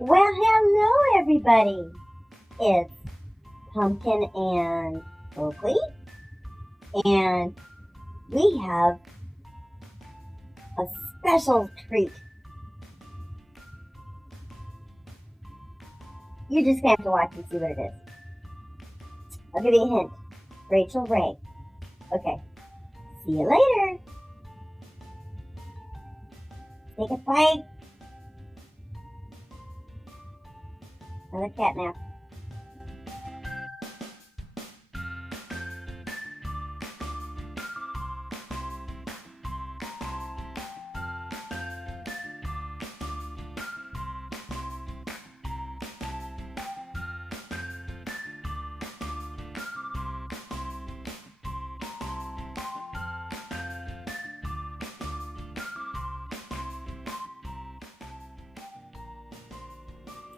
Well, hello everybody. It's Pumpkin and Oakley, and we have a special treat. You're just gonna have to watch and see what it is. I'll give you a hint. Rachel Ray. Okay. See you later. Take a bite. Another cat nap.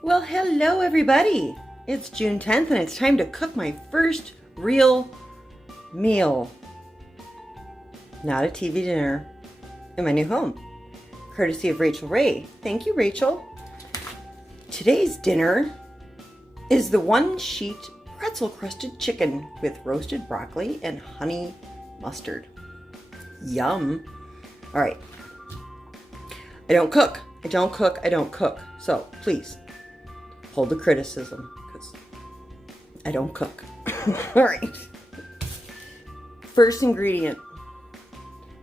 Well, hello everybody. It's June 10th and it's time to cook my first real meal. Not a TV dinner in my new home, courtesy of Rachel Ray. Thank you, Rachel. Today's dinner is the one-sheet pretzel crusted chicken with roasted broccoli and honey mustard. Yum. All right. I don't cook. So please hold the criticism because I don't cook. All right. First ingredient,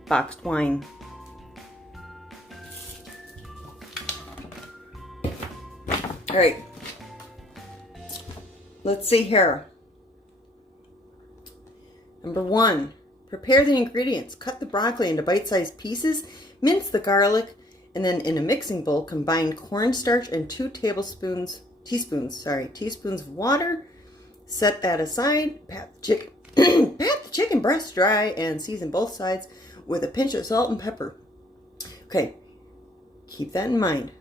boxed wine. All right. Let's see here. Number 1, prepare the ingredients. Cut the broccoli into bite-sized pieces, mince the garlic, and then in a mixing bowl, combine cornstarch and 2 teaspoons of water. Set that aside. Pat the chicken breast dry and season both sides with a pinch of salt and pepper. Okay, keep that in mind.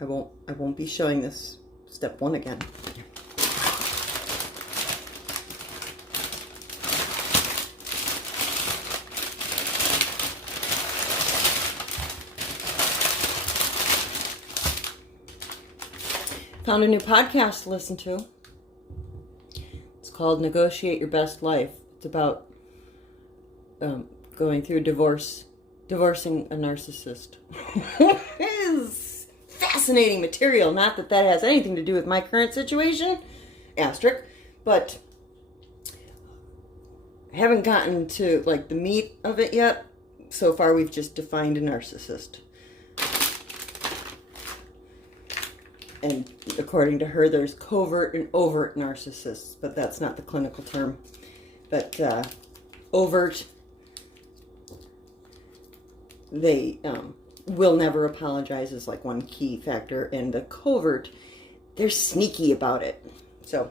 I won't be showing this step 1 again. Found a new podcast to listen to. It's called Negotiate Your Best Life. It's about going through divorcing a narcissist. It is fascinating material. Not that that has anything to do with my current situation, asterisk, but I haven't gotten to like the meat of it yet. So far, we've just defined a narcissist. And according to her, there's covert and overt narcissists, but that's not the clinical term. But overt, they will never apologize is like one key factor. And the covert, they're sneaky about it. So,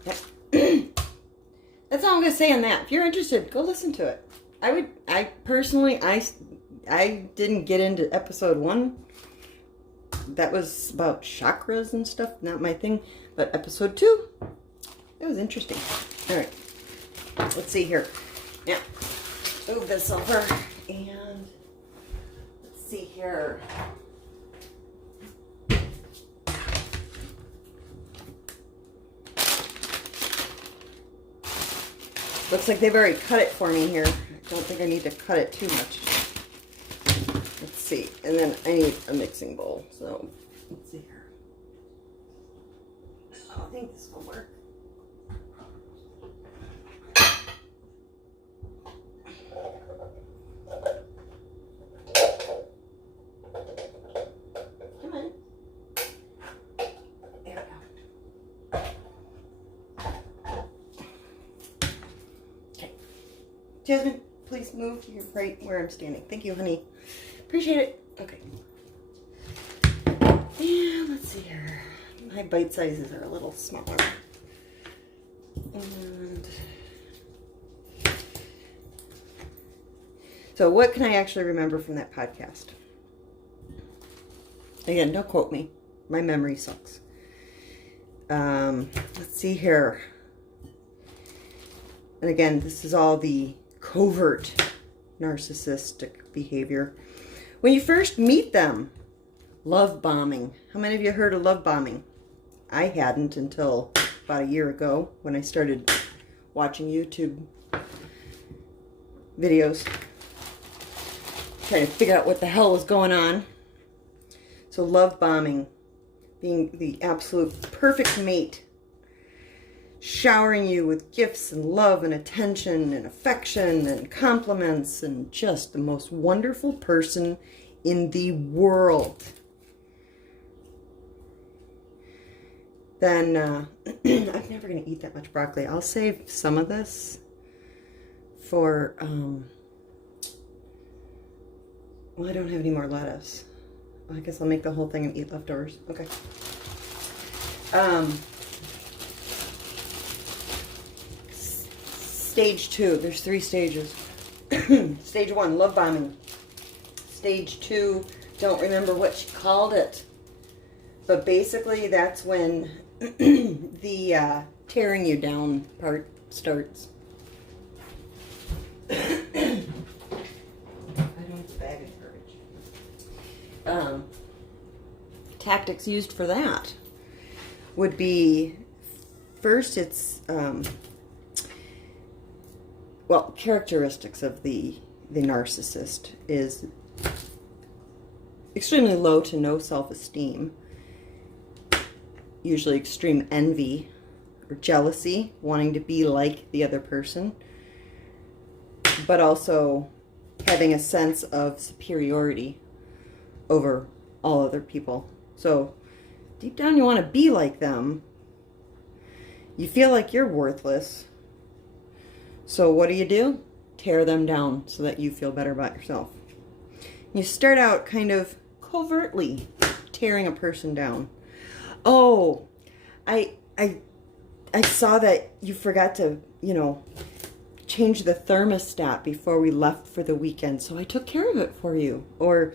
that's all I'm going to say on that. If you're interested, go listen to it. I personally didn't get into episode 1. That was about chakras and stuff, not my thing. But episode 2, that was interesting. All right, let's see here. Now, move this over and let's see here. Looks like they've already cut it for me here. I don't think I need to cut it too much. Let's see, and then I need a mixing bowl, so let's see here. Oh, I think this will work. Come on. There we go. Okay. Jasmine, please move. You're right where I'm standing. Thank you, honey. Appreciate it. Okay. And let's see here. My bite sizes are a little smaller. And so what can I actually remember from that podcast? Again, don't quote me. My memory sucks. Let's see here. And again, this is all the covert narcissistic behavior. When you first meet them, love bombing. How many of you heard of love bombing? I hadn't until about a year ago when I started watching YouTube videos, trying to figure out what the hell was going on. So love bombing, being the absolute perfect mate, showering you with gifts and love and attention and affection and compliments, and just the most wonderful person in the world. Then I'm never going to eat that much broccoli. I'll save some of this for, well, I don't have any more lettuce. I guess I'll make the whole thing and eat leftovers. Okay. Stage 2. There's 3 stages. Stage 1, love bombing. Stage 2, don't remember what she called it. But basically, that's when the tearing you down part starts. I don't have a bag of courage. Tactics used for that would be, first it's, well, characteristics of the narcissist is extremely low to no self-esteem, usually extreme envy or jealousy, wanting to be like the other person, but also having a sense of superiority over all other people. So deep down you want to be like them. You feel like you're worthless. So what do? Tear them down so that you feel better about yourself. You start out kind of covertly tearing a person down. Oh, I saw that you forgot to, change the thermostat before we left for the weekend, so I took care of it for you. Or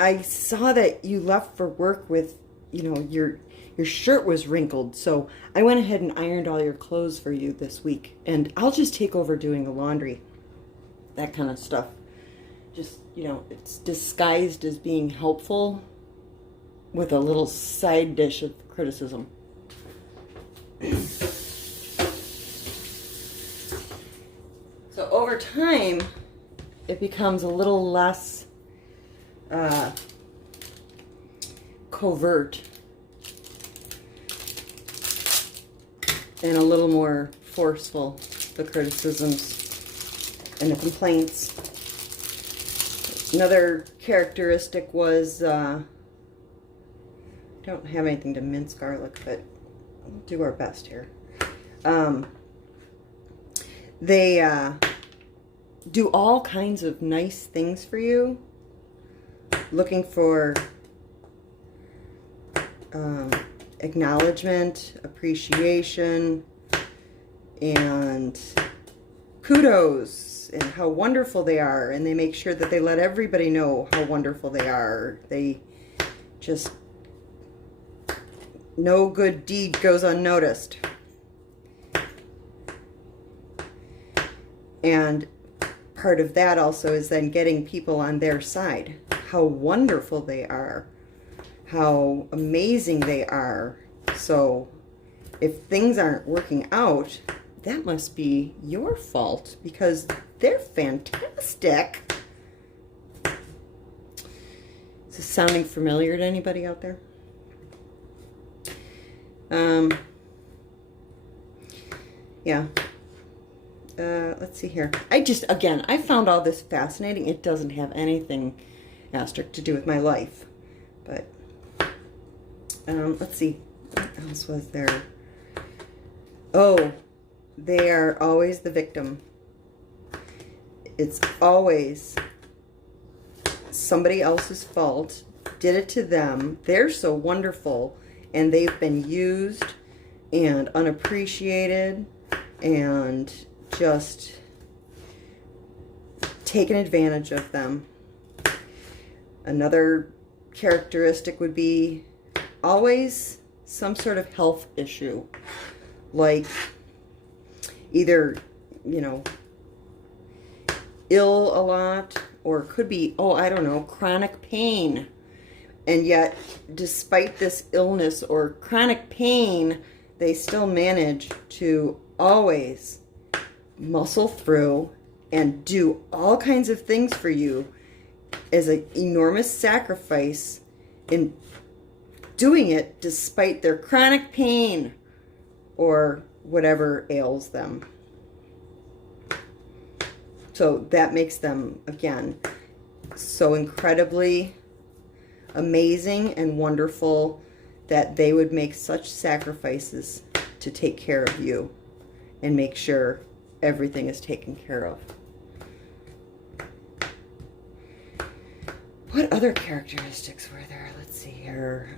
I saw that you left for work with, your shirt was wrinkled, so I went ahead and ironed all your clothes for you this week, and I'll just take over doing the laundry. That kind of stuff. Just, it's disguised as being helpful with a little side dish of criticism. So over time, it becomes a little less covert and a little more forceful, the criticisms and the complaints. Another characteristic was, I don't have anything to mince garlic, but we'll do our best here. They do all kinds of nice things for you, looking for acknowledgement, appreciation, and kudos, and how wonderful they are, and they make sure that they let everybody know how wonderful they are. They just, no good deed goes unnoticed. And part of that also is then getting people on their side. How wonderful they are. How amazing they are. So if things aren't working out, that must be your fault because they're fantastic. Is this sounding familiar to anybody out there? Yeah. Let's see here. I found all this fascinating. It doesn't have anything asterisk to do with my life. But, let's see. What else was there? Oh, they are always the victim. It's always somebody else's fault. Did it to them. They're so wonderful. And they've been used and unappreciated and just taken advantage of them. Another characteristic would be always some sort of health issue, like either, ill a lot, or it could be, chronic pain. And yet, despite this illness or chronic pain, they still manage to always muscle through and do all kinds of things for you as an enormous sacrifice in doing it despite their chronic pain or whatever ails them. So that makes them, again, so incredibly amazing and wonderful that they would make such sacrifices to take care of you and make sure everything is taken care of. What other characteristics were there? Let's see here.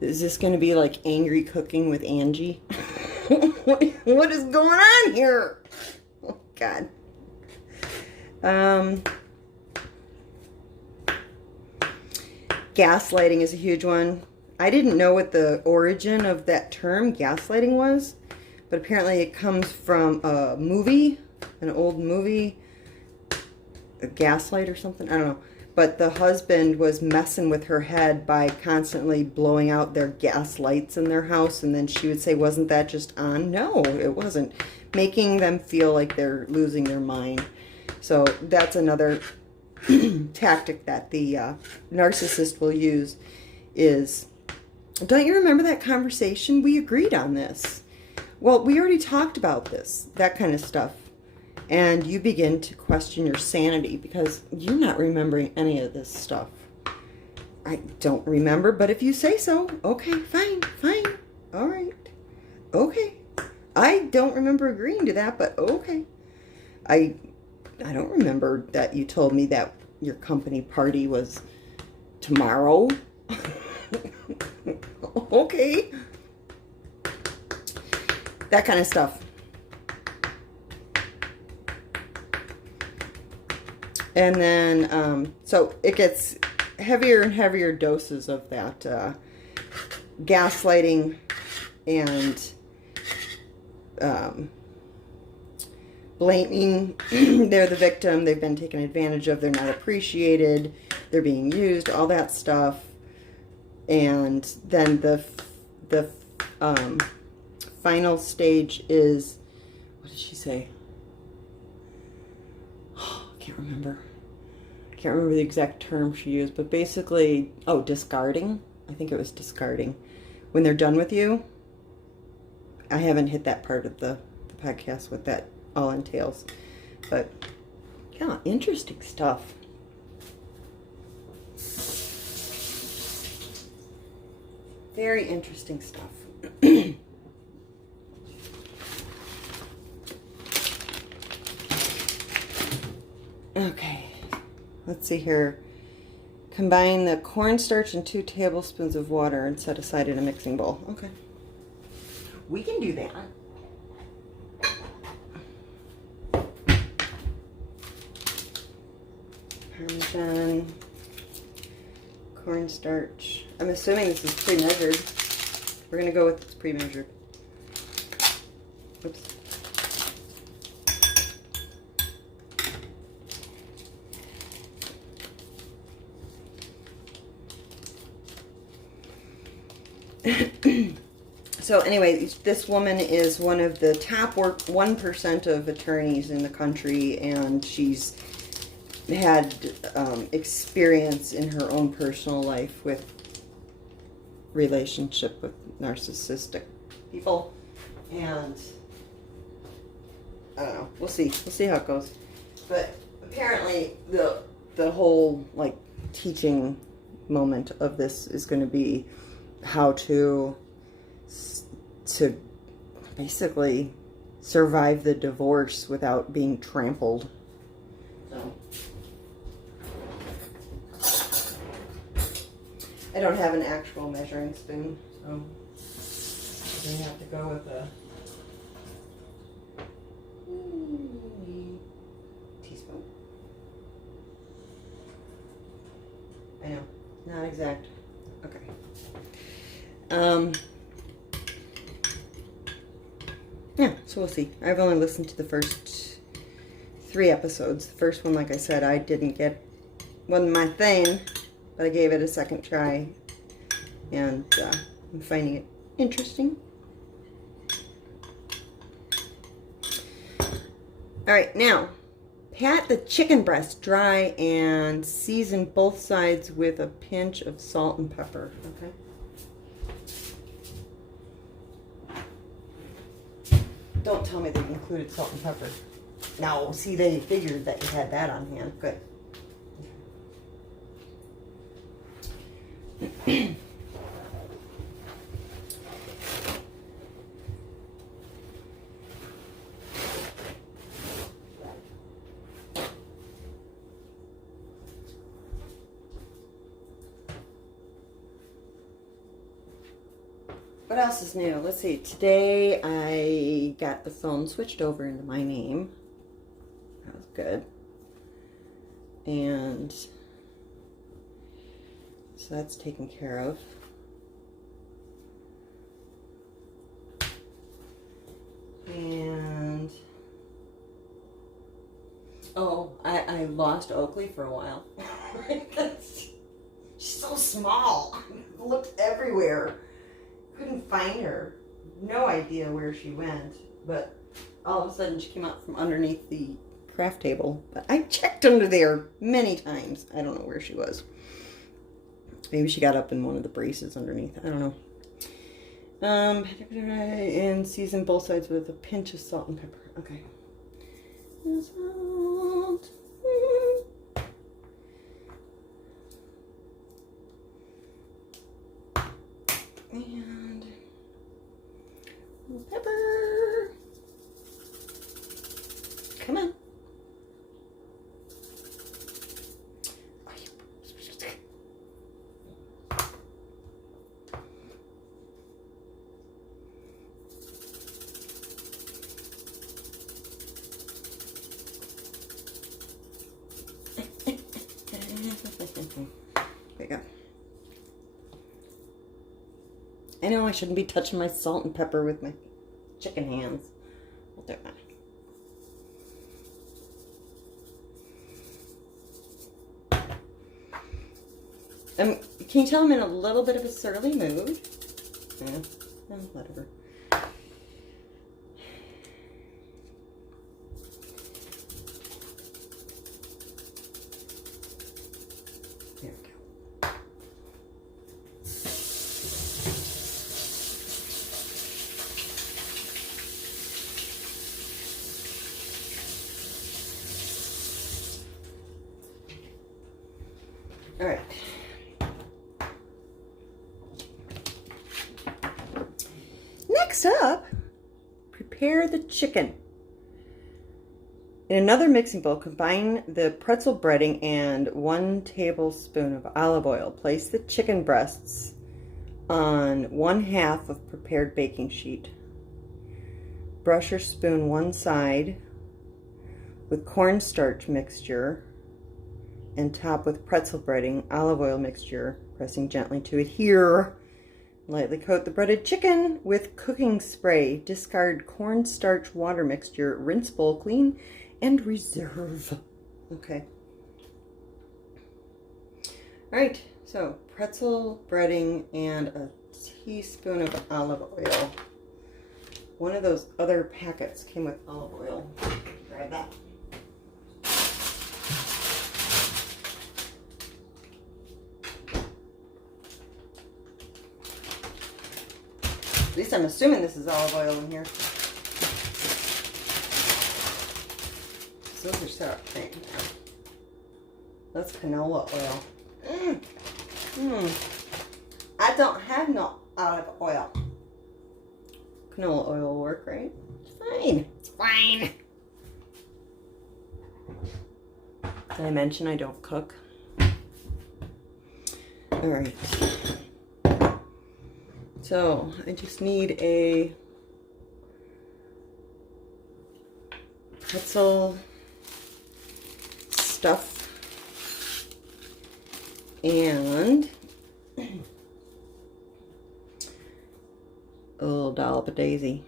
Is this going to be like angry cooking with Angie? What is going on here? Oh, God. Gaslighting is a huge one. I didn't know what the origin of that term gaslighting was, but apparently it comes from a movie, an old movie, a Gaslight or something, I don't know. But the husband was messing with her head by constantly blowing out their gas lights in their house, and then she would say, wasn't that just on? No, it wasn't. Making them feel like they're losing their mind. So that's another tactic that the narcissist will use is, don't you remember that conversation? We agreed on this. Well, we already talked about this, that kind of stuff. And you begin to question your sanity because you're not remembering any of this stuff. I don't remember, but if you say so, okay, fine, all right, okay. I don't remember agreeing to that, but okay. I don't remember that you told me that your company party was tomorrow. Okay. That kind of stuff. And then, so it gets heavier and heavier doses of that gaslighting and blaming. They're the victim. They've been taken advantage of. They're not appreciated. They're being used. All that stuff. And then the final stage is, what did she say? Can't remember. Can't remember the exact term she used, but basically, oh, discarding. I think it was discarding. When they're done with you. I haven't hit that part of the podcast, what that all entails. But, yeah, interesting stuff. Very interesting stuff. Okay, let's see here. Combine the cornstarch and 2 tablespoons of water and set aside in a mixing bowl. Okay. We can do that. Parmesan, cornstarch. I'm assuming this is pre-measured. We're going to go with it's pre-measured. Oops. So anyway, this woman is one of the top 1% of attorneys in the country, and she's had experience in her own personal life with relationship with narcissistic people, and I don't know. We'll see how it goes. But apparently, the whole like teaching moment of this is going to be how to basically survive the divorce without being trampled. So I don't have an actual measuring spoon, so I'm gonna have to go with a teaspoon. I know, not exact. Okay. Yeah, so we'll see. I've only listened to the first 3 episodes. The first one, like I said, I didn't get, wasn't my thing, but I gave it a second try, and I'm finding it interesting. All right, now, pat the chicken breast dry and season both sides with a pinch of salt and pepper, okay? Don't tell me they included salt and pepper. No, see, they figured that you had that on hand. Good. What else is new? Let's see. Today I got the phone switched over into my name. That was good. And so that's taken care of. And oh, I lost Oakley for a while. She's so small. Looked everywhere. Couldn't find her. No idea where she went, but all of a sudden she came out from underneath the craft table. But I checked under there many times. I don't know where she was. Maybe she got up in one of the braces underneath. I don't know. And season both sides with a pinch of salt and pepper. Okay. Salt. And pepper. Come on. There you go. I know I shouldn't be touching my salt and pepper with my chicken hands. I'll do that. Can you tell I'm in a little bit of a surly mood? Yeah, whatever. There we go. All right. Next up, prepare the chicken. In another mixing bowl, combine the pretzel breading and 1 tablespoon of olive oil. Place the chicken breasts on 1/2 of prepared baking sheet. Brush or spoon one side with cornstarch mixture and top with pretzel breading, olive oil mixture, pressing gently to adhere. Lightly coat the breaded chicken with cooking spray. Discard cornstarch water mixture. Rinse bowl clean and reserve. Okay. All right, so pretzel breading and a teaspoon of olive oil. One of those other packets came with olive oil. Grab that. At least I'm assuming this is olive oil in here. Those are set up things. That's canola oil. I don't have no olive oil. Canola oil will work, right? It's fine. It's fine. Did I mention I don't cook? All right. So I just need a pretzel stuff and a little dollop of daisy.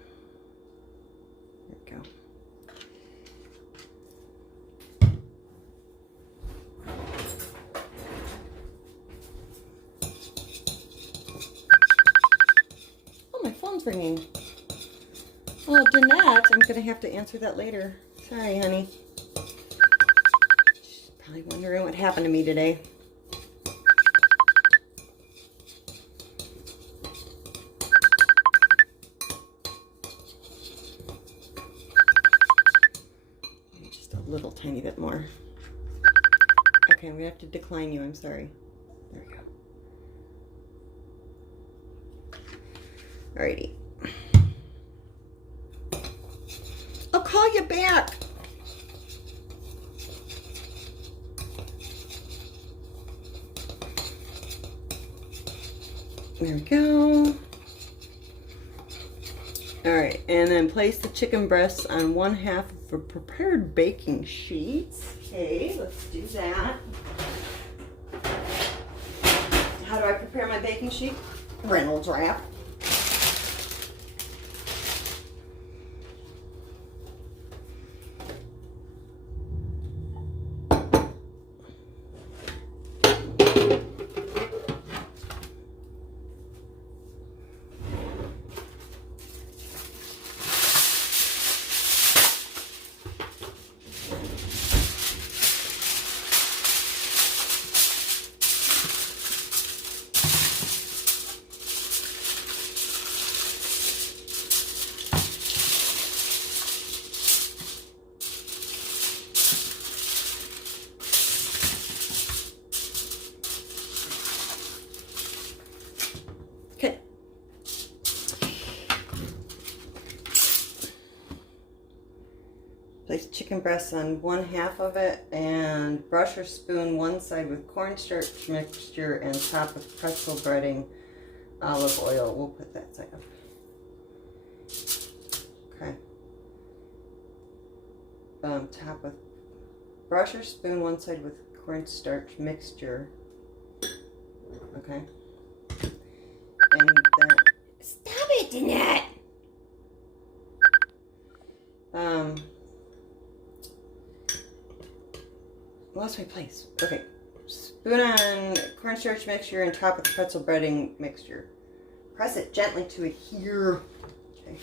There we go. phone's ringing. Well, Danette, I'm going to have to answer that later. Sorry, honey. She's probably wondering what happened to me today. Just a little tiny bit more. Okay, I'm going to have to decline you. I'm sorry. There we go. Alrighty. I'll call you back. There we go. Alright, and then place the chicken breasts on 1/2 of a prepared baking sheet. Okay, let's do that. How do I prepare my baking sheet? Reynolds wrap. Okay. Place chicken breasts on 1/2 of it and brush or spoon one side with cornstarch mixture and top with pretzel breading, olive oil. We'll put that side up. Okay. Top with brush or spoon one side with cornstarch mixture. Okay. And then stop it, Danette. Lost my place. Okay. Spoon on cornstarch mixture and top with pretzel breading mixture. Press it gently to adhere. Okay.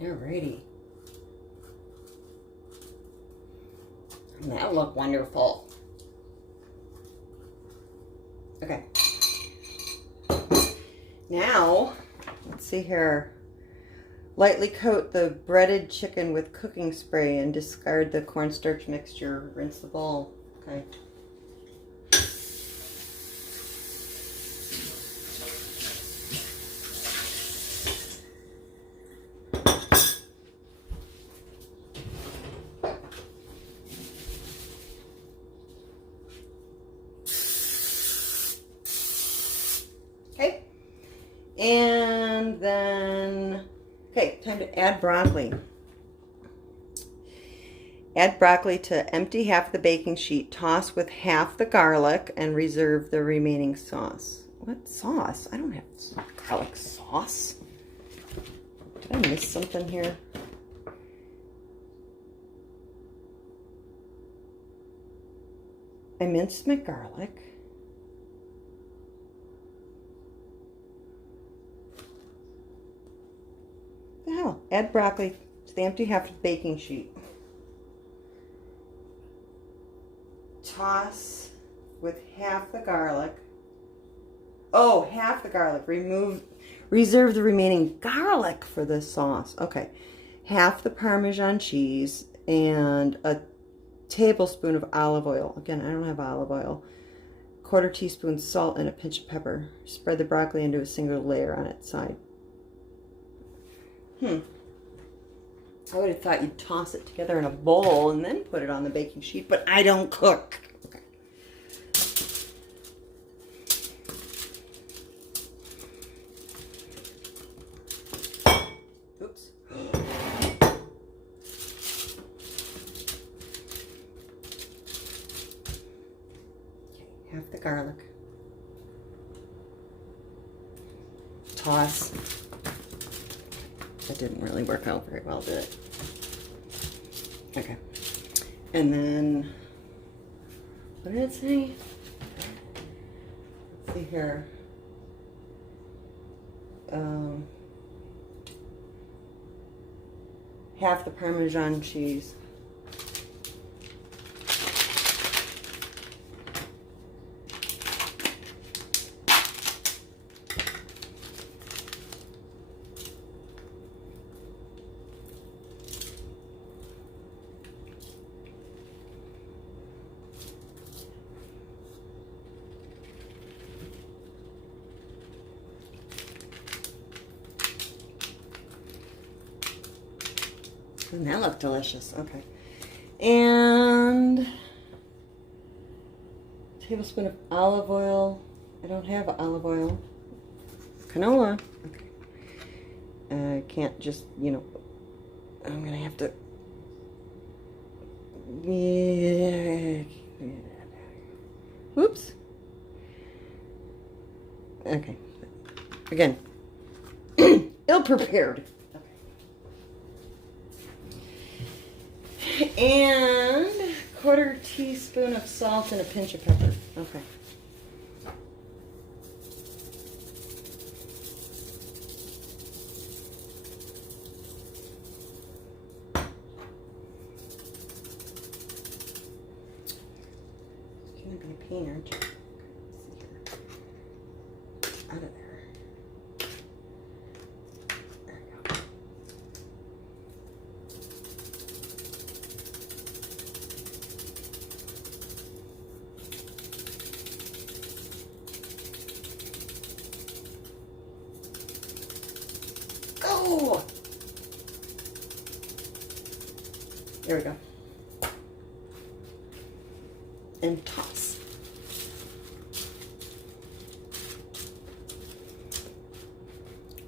Alrighty. That'll look wonderful. Okay. Now, let's see here. Lightly coat the breaded chicken with cooking spray and discard the cornstarch mixture. Rinse the bowl. Okay. Okay, and then, okay, time to add broccoli. Add broccoli to empty half the baking sheet. Toss with half the garlic and reserve the remaining sauce. What sauce? I don't have garlic sauce. Did I miss something here? I minced my garlic. What the hell? Add broccoli to the empty half of the baking sheet. toss with half the garlic. Oh, half the garlic. Reserve the remaining garlic for this sauce. Okay. Half the Parmesan cheese and a tablespoon of olive oil. Again, I don't have olive oil. Quarter teaspoon salt and a pinch of pepper. Spread the broccoli into a single layer on its side. I would have thought you'd toss it together in a bowl and then put it on the baking sheet, but I don't cook. Okay. Oops. Half the garlic. Toss. That didn't really work out very well, did it? Okay. And then, what did it say? Let's see here. Half the Parmesan cheese. And that looked delicious. Okay. And a tablespoon of olive oil. I don't have olive oil. Canola. Okay. I can't just, you know, I'm going to have to. Whoops. Okay. Again. Ill-prepared. And quarter teaspoon of salt and a pinch of pepper. Okay. It's gonna be a pain, aren't you? Out of there. There we go. And toss.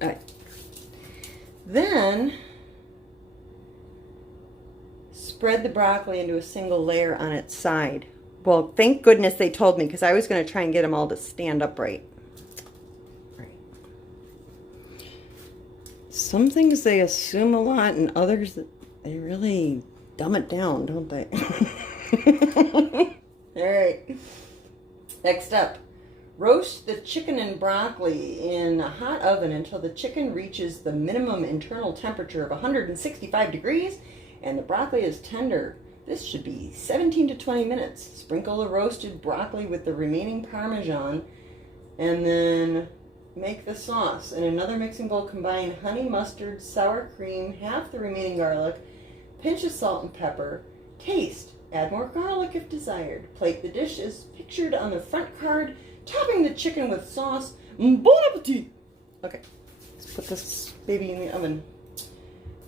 All right. Then spread the broccoli into a single layer on its side. Well, thank goodness they told me, because I was going to try and get them all to stand upright. All right. Some things they assume a lot, and others they really dumb it down, don't they? All right. Next up, roast the chicken and broccoli in a hot oven until the chicken reaches the minimum internal temperature of 165 degrees and the broccoli is tender. This should be 17 to 20 minutes. Sprinkle the roasted broccoli with the remaining Parmesan and then make the sauce. In another mixing bowl, combine honey mustard, sour cream, half the remaining garlic, pinch of salt and pepper. Taste. Add more garlic if desired. Plate the dish as pictured on the front card, topping the chicken with sauce. Bon appetit! Okay, let's put this baby in the oven.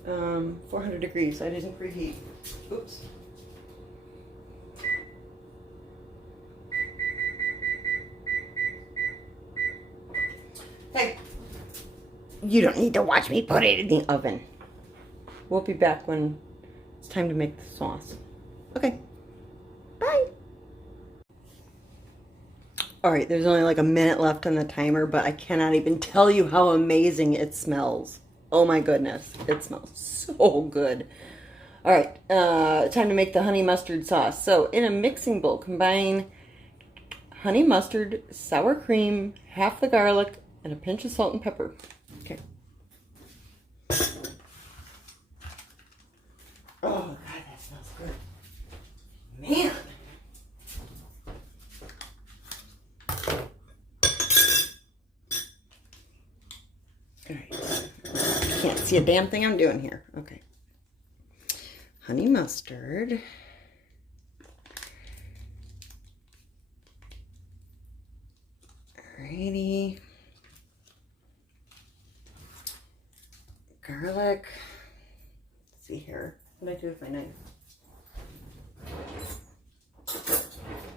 400 degrees. I didn't preheat. Oops. Hey, you don't need to watch me put it in the oven. We'll be back when it's time to make the sauce. Okay, bye. All right, there's only like a minute left on the timer, but I cannot even tell you how amazing it smells. Oh my goodness, it smells so good. All right, time to make the honey mustard sauce. So in a mixing bowl, combine honey mustard, sour cream, half the garlic, and a pinch of salt and pepper. Okay. Oh, God, that smells good. Man. can't see a damn thing I'm doing here. Okay. Honey mustard. Alrighty. Garlic. Let's see here. What did I do with my knife?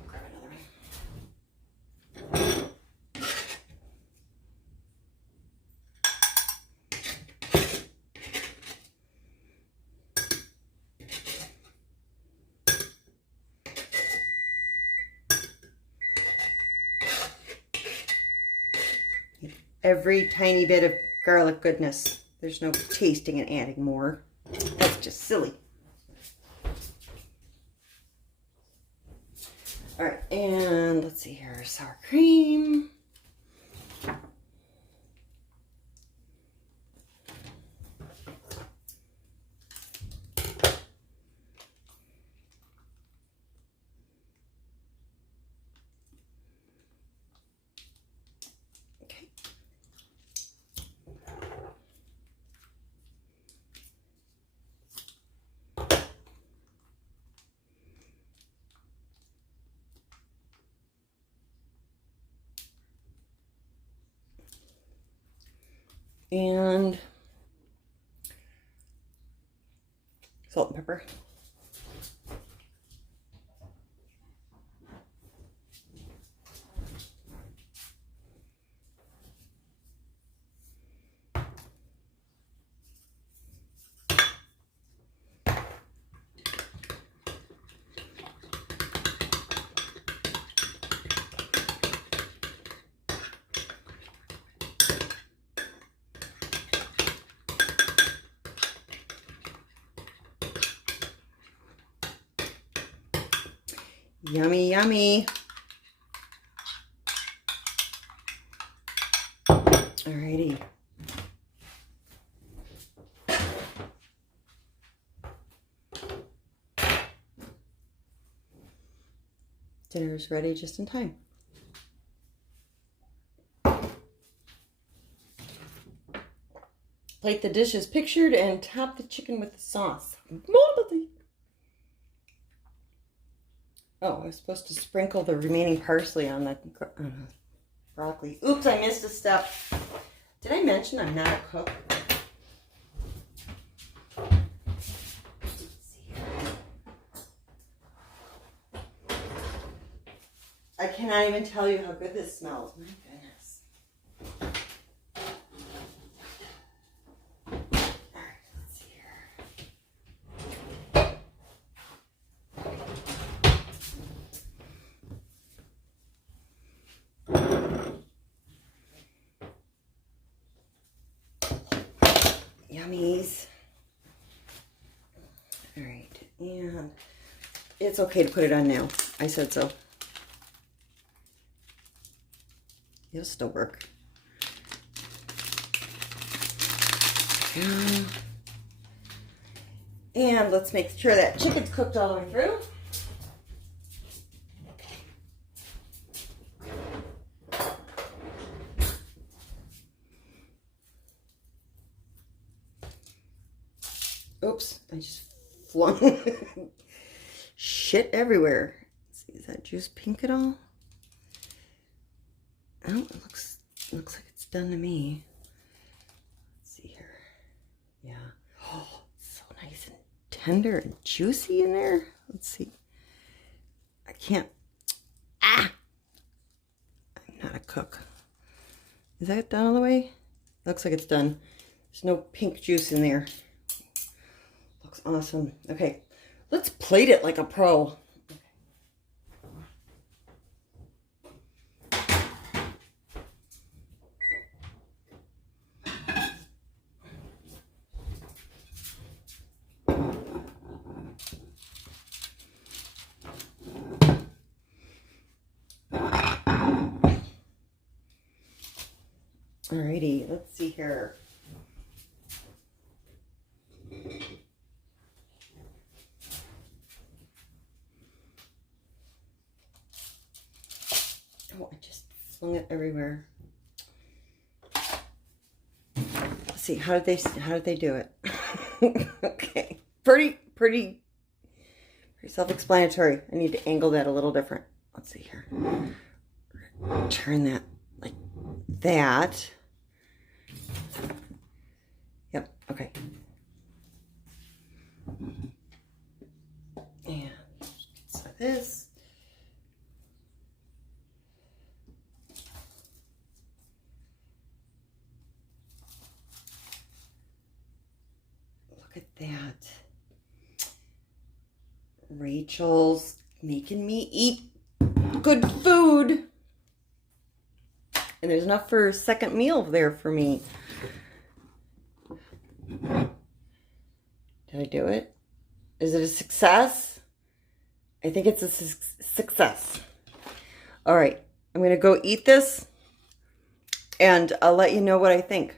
Grab another one. Every tiny bit of garlic goodness. There's no tasting and adding more. That's just silly. All right, and let's see here, sour cream. And salt and pepper. Yummy, yummy. Alrighty. Dinner's ready just in time. Plate the dishes pictured and top the chicken with the sauce. Oh, I was supposed to sprinkle the remaining parsley on the broccoli. Oops, I missed a step. Did I mention I'm not a cook? Let's see here. I cannot even tell you how good this smells. My goodness. All right, let's see here. Yummies. All right, and it's okay to put it on now. I said so. It'll still work. And let's make sure that chicken's cooked all the way through. Oops, I just flung shit everywhere. Let's see, is that juice pink at all? Oh, it looks like it's done to me. Let's see here. Yeah. Oh, so nice and tender and juicy in there. Let's see. I can't. Ah! I'm not a cook. Is that done all the way? Looks like it's done. There's no pink juice in there. Looks awesome. Okay, let's plate it like a pro. Alrighty, let's see here. Oh, I just flung it everywhere. Let's see, how did they do it? Okay. Pretty self-explanatory. I need to angle that a little different. Let's see here. Turn that like that. Yep, okay. And so this. Look at that. Rachel's making me eat good food. And there's enough for a second meal there for me. Did I do it? Is it a success? I think it's a success. All right, I'm going to go eat this and I'll let you know what I think.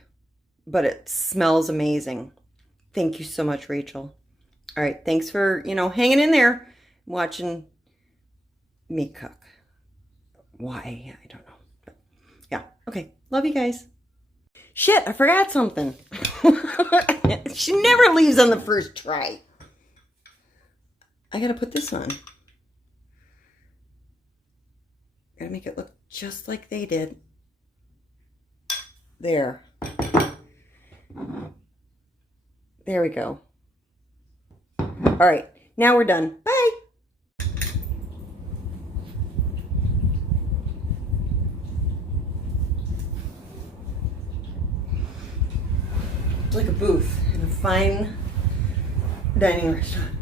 But it smells amazing. Thank you so much, Rachel. All right, thanks for, hanging in there, watching me cook. Why? I don't know. But yeah, okay. Love you guys. Shit, I forgot something. She never leaves on the first try. I gotta put this on. Gotta make it look just like they did. There. There we go. All right, now we're done. Bye. It's like a booth in a fine dining restaurant.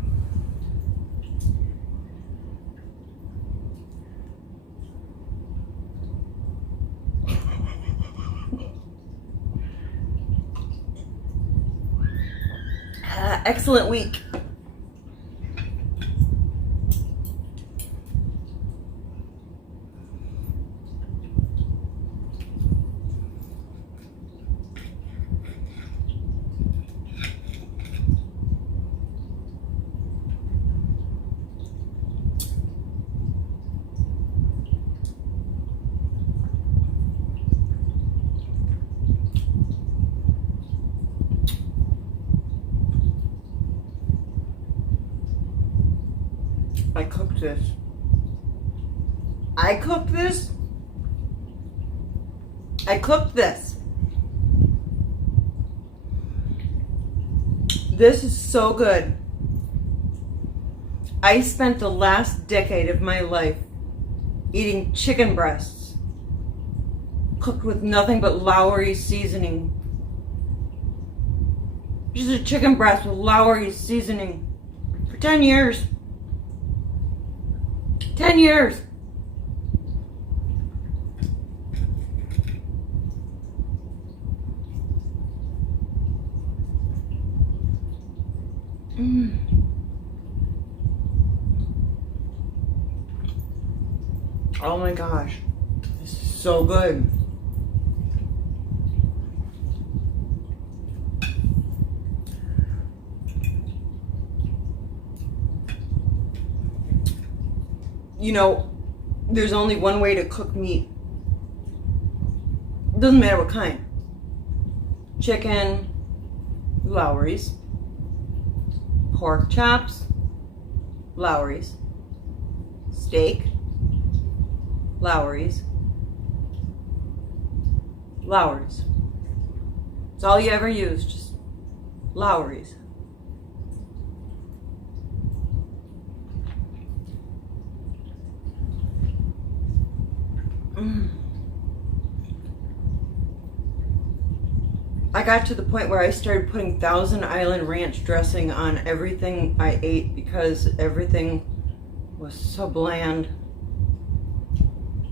Excellent week. I cooked this. I cooked this. I cooked this. This is so good. I spent the last decade of my life eating chicken breasts cooked with nothing but Lowry seasoning. Just a chicken breast with Lowry seasoning for 10 years. 10 years. Oh my gosh. This is so good. There's only one way to cook meat. Doesn't matter what kind. Chicken, Lowry's. Pork chops, Lowry's. Steak, Lowry's. Lowry's. It's all you ever use, just Lowry's. I got to the point where I started putting Thousand Island Ranch dressing on everything I ate because everything was so bland.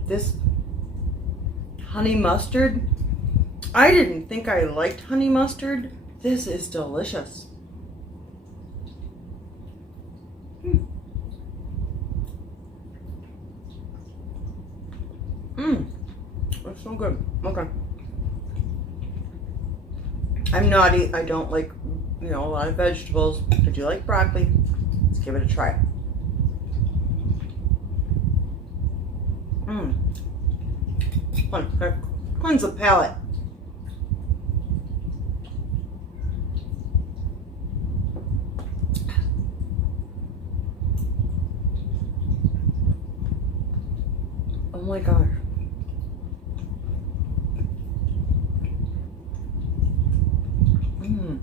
This honey mustard, I didn't think I liked honey mustard. This is delicious. That's so good. Okay. I'm naughty. I don't like, a lot of vegetables. I do like broccoli. Let's give it a try. Cleanse the palate. my gosh. Mmm.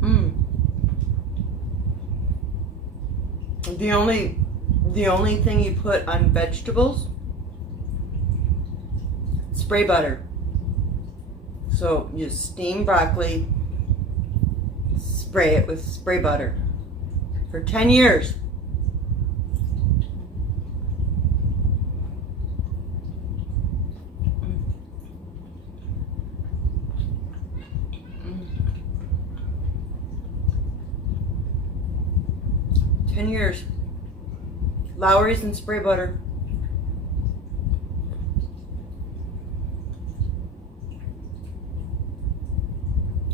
Mmm. The only thing you put on vegetables, spray butter. So you steam broccoli, spray it with spray butter for 10 years. Mm. 10 years. Lowry's and spray butter.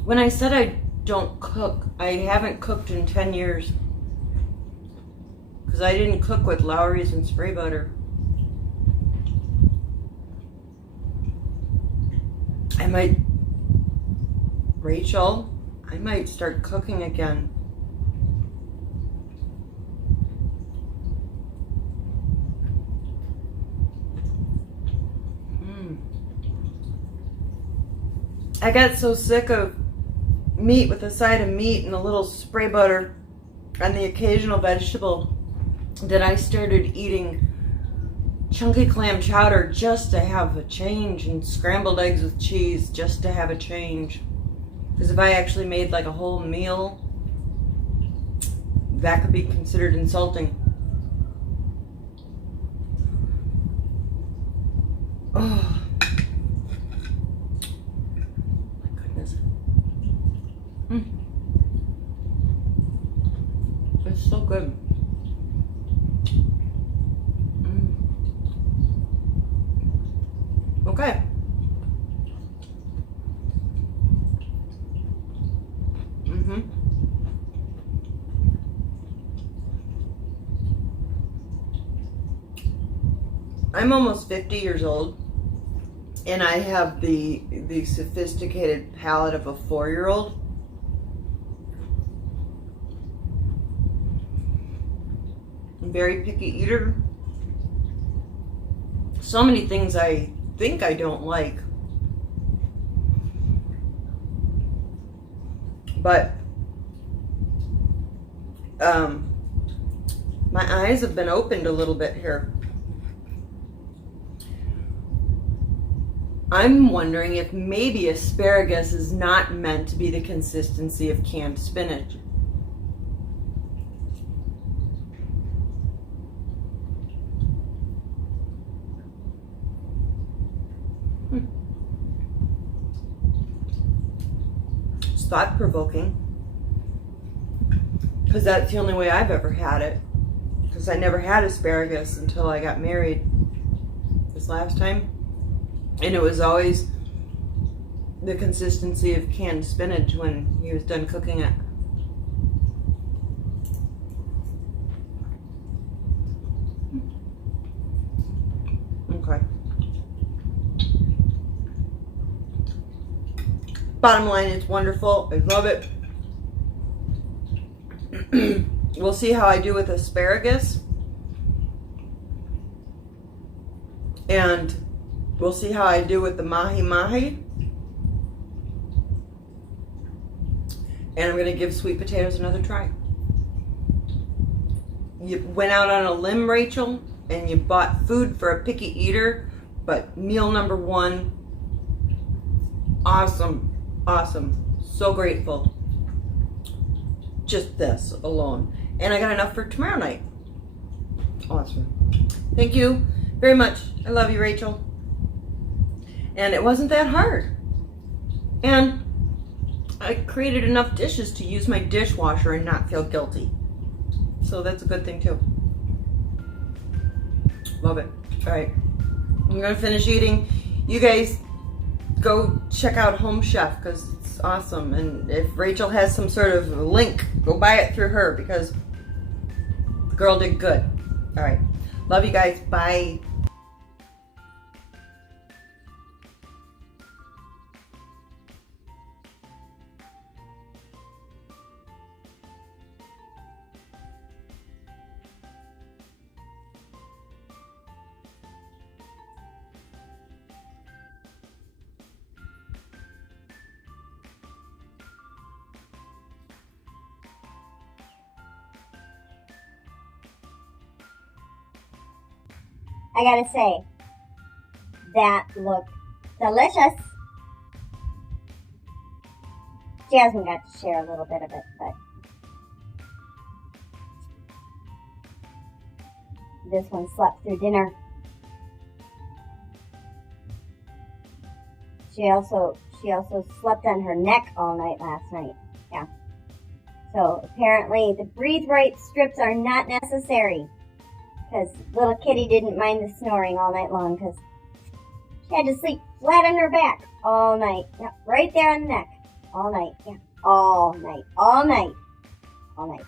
When I said I don't cook, I haven't cooked in 10 years. Because I didn't cook with Lowry's and spray butter. Rachel, I might start cooking again. I got so sick of meat with a side of meat and a little spray butter and the occasional vegetable that I started eating chunky clam chowder just to have a change, and scrambled eggs with cheese just to have a change. Because if I actually made like a whole meal, that could be considered insulting. Oh. It's so good. Okay. I'm almost 50 years old, and I have the sophisticated palate of a 4-year-old. Very picky eater. So many things I think I don't like. But my eyes have been opened a little bit here. I'm wondering if maybe asparagus is not meant to be the consistency of canned spinach. It's thought-provoking, because that's the only way I've ever had it, because I never had asparagus until I got married this last time, and it was always the consistency of canned spinach when he was done cooking it. Okay. Bottom line, it's wonderful. I love it. We'll see how I do with asparagus. And we'll see how I do with the mahi-mahi. And I'm going to give sweet potatoes another try. You went out on a limb, Rachel, and you bought food for a picky eater, but meal number 1, awesome. Awesome. So grateful. Just this alone. And I got enough for tomorrow night. Awesome. Thank you very much. I love you, Rachel. And it wasn't that hard. And I created enough dishes to use my dishwasher and not feel guilty. So that's a good thing too. Love it. All right. I'm going to finish eating. You guys go check out Home Chef because it's awesome. And if Rachel has some sort of link, go buy it through her because the girl did good. All right. Love you guys. Bye. I gotta say, that looked delicious. Jasmine got to share a little bit of it, but this one slept through dinner. She also slept on her neck all night last night. Yeah. So apparently the breathe right strips are not necessary, because little kitty didn't mind the snoring all night long, because she had to sleep flat on her back all night. Yeah, right there on the neck. All night. Yeah. All night. All night. All night.